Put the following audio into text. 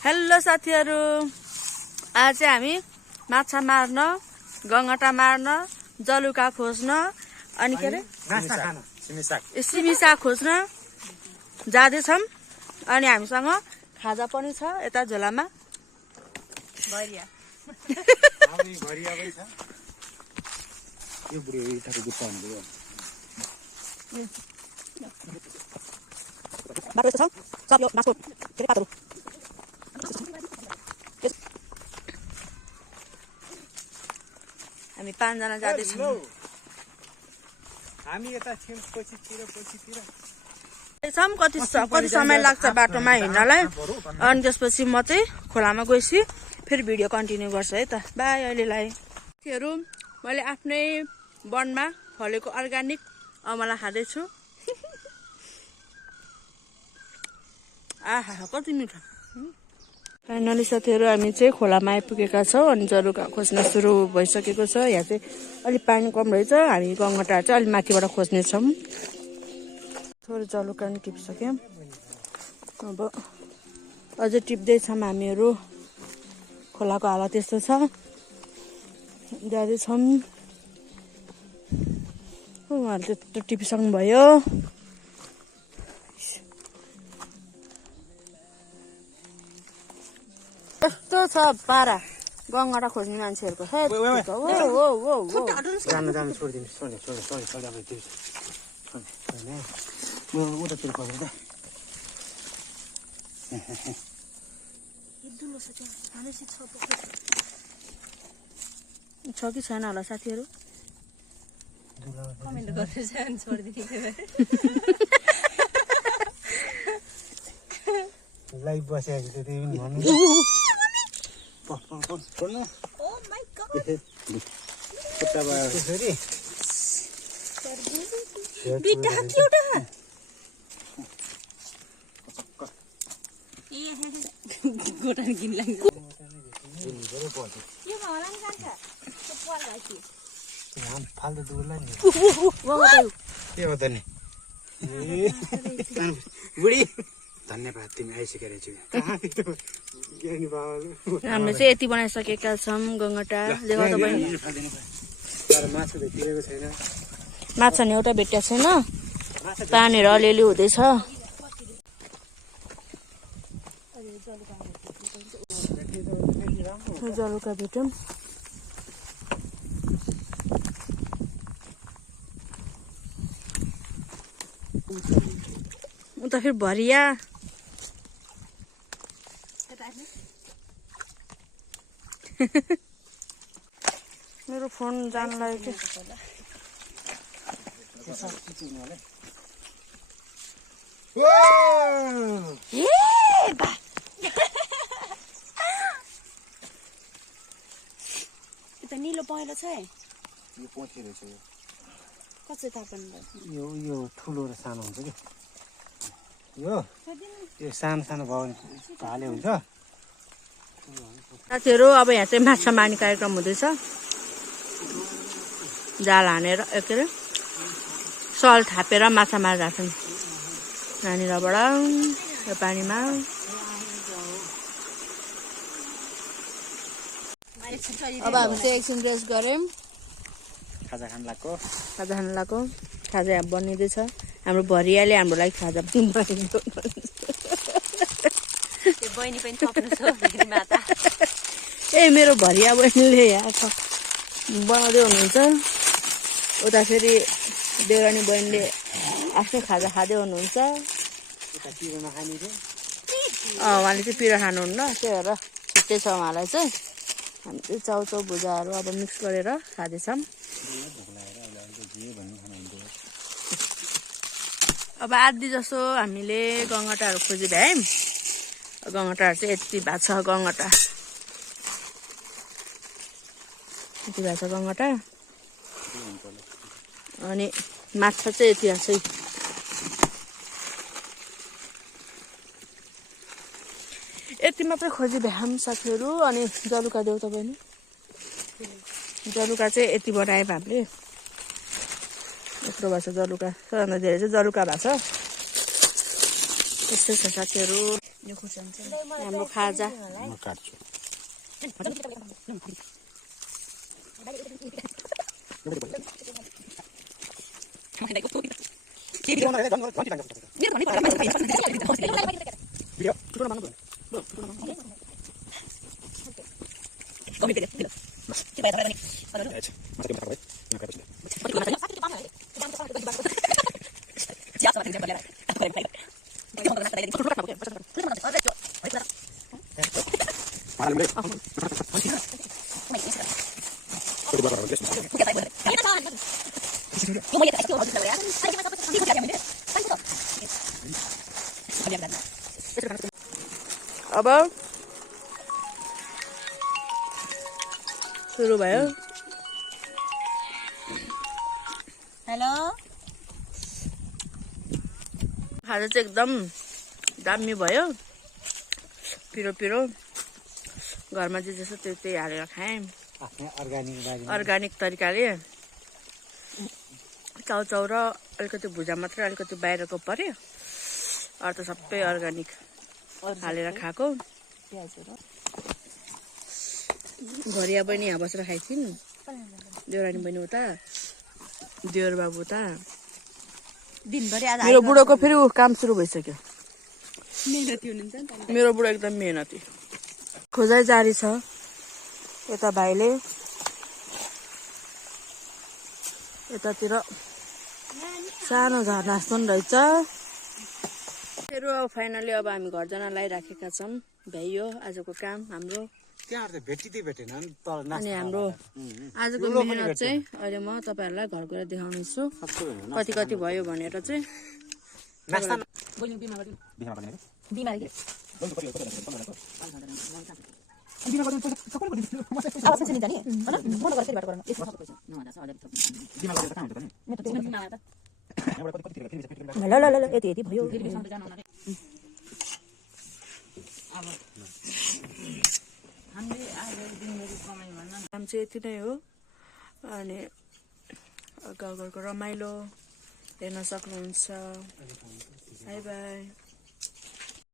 Hello साथीहरु, आज चाहिँ हामी माछा मार्न, गंगटा मार्न, जलुका खोज्न अनि के रे सिमी साग खोज्न जाँदै छौं। अनि हामीसँग खाजा पनि छ यता झोलामा। भरिया भरिया पनि छ। यो बुढी इटाको गुत्ता हुँदैन। बाटो यस्तो छ, सब यो माछको के रे पातहरु। हामी 5 जना जाँदै छौं। हामी यता छिम पछितिर कति समय लाग्छ बाटोमा हिँड्नलाई। अनि त्यसपछि म चाहिँ खोलामा गएपछि फेरि भिडियो कन्टिन्यू गर्छु है त। बाई अहिलेलाई। साथीहरु, मैले आफ्नै वनमा फलेको अर्गानिक अमला खाँदै छु। आहा कति मिठो। फाइनली साथीहरु, हामी चाहिँ खोलामा आइपुगेका छौं अनि जलुका खोज्न सुरु भइसकेको छ। यहाँ चाहिँ अलि पानी कम रहेछ। हामी गंगटा चाहिँ अलि माथिबाट खोज्ने छौं। थोरै जलुका नि टिपिसक्यौं। अब अझै टिप्दै छौं हामीहरु। खोलाको हालत यस्तो छ। जाँदै छौं। उहाँहरुले त टिपिसक्नु भयो। यस्तो छ पारा गंगटा खोज्ने मान्छेहरुको। जानु छोडिदिनु। छोडी अब त्यो म उतातिर खोजेँ त। छ कि छैन होला साथीहरु? कमेन्ट गर्नु छोडिदिनु। लाइभ बसेको छ त्यही पनि भन्नु। Oh my God. त्यसरी बिटा क्यूटा। गोटान किन लाग्यो। यो हरान जान्छ। त्यो पाल राखी। यहाँ फाल्दो दुर्ला नि। के हो त नि? बुढी धन्यवाद, तिमी आइसकेर छु। हामीले चाहिँ यति बनाइसकेका छौं गंगटा। देखो त बहिनी, माछा भेटिएको छैन। माछा नि एउटा भेटिएको छैन। पानीहरु अलिअलि हुँदैछ। जलुका भेट्यौं। उता फेरि भरिया। मेरो फोन जान लाग्यो। त्यो नीलो पहेँलो छ है। यो पोथी रहेछ। यो कसरी थाहा पाउनु भयो? यो ठुलो र सानो हुन्छ कि। यो सानो सानो भयो भने भाले हुन्छ। साथीहरु, अब यहाँ चाहिँ माछा मार्ने कार्यक्रम हुँदैछ। जाल हानेर के अरे सल थापेर माछा मारिरहेको छन् नानीहरुबाट यो पानीमा। अब हामी चाहिँ एकछिन रेस्ट गर्यौं। खाजा खान लाग्यो। खाजा यहाँ बनिँदैछ। हाम्रो भरियाले हाम्रो लागि खाजा पनि बनाइदियो। त्यो बहिनी पनि थप्नु छ फेरि माता। ए मेरो भरिया बहिनीले यहाँ बनाउँदै हुनुहुन्छ। उता फेरि देउरानी बहिनीले आफ्नै खाजा खाँदै हुनुहुन्छ। उहाँले चाहिँ पिरो खानुहुन्न, त्यही भएर छुट्टै छ उहाँलाई चाहिँ। हामी चाहिँ चाउचाउ भुजाहरू अब मिक्स गरेर खाँदैछौँ। अब आधी जसो हामीले गंगटाहरू खोजी भ्यायौँ। गंगटाहरू चाहिँ यति भएको छ। गंगटा यति भएको छ गंगटा। अनि माछा चाहिँ यति आछ। यति मात्रै खोजी भ्यायौँ साथीहरु। अनि जलुका देऊ तपाईले। जलुका चाहिँ यति बनाए हामीले। यत्रो भएको छ जलुका। सबभन्दा धेरै चाहिँ जलुका भएको छ। त्यस्तै छ साथीहरु। हाम्रो खाजा म काट्छु अब सुरु भयो हेलो खाजा चाहिँ एकदम दामी भयो पिरो पिरो घरमा जे जस्तो त्यही हालेर खाएँ आफ्नै अर्ग्यानिक बारी अर्ग्यानिक तरिकाले चाउचाउ र अलिकति भुजा मात्रै अलिकति बाहिरको पर्यो अरू त सबै अर्ग्यानिक हालेर खाएको घरिया बहिनी यहाँ बसेर खाइथिन् देउरानी बहिनी उता देवर बाबु उता दिनभरि आज मेरो बुढोको फेरि काम सुरु भइसक्यो मेहनती हुनुहुन्छ नि त मेरो बुढो एकदम मेहनती खोजाइ जारी छ यता भाइले यतातिर सानो झरना जस्तो नि रहेछ फेरि अब फाइनली अब हामी घर जान लगाइराखेका छौँ भ्याइयो आजको काम हाम्रो त्यहाँबाट त भेटिँदै भेटेन नि तल अनि हाम्रो आजको मेहनत चाहिँ अहिले म तपाईँहरूलाई घर गएर देखाउनेछु कति कति भयो भनेर चाहिँ नास्ता ल ल ल यति यति भयो काम चाहिँ यति नै हो अनि गाउँघरको रमाइलो हेर्न सक्नुहुन्छ बाई बाई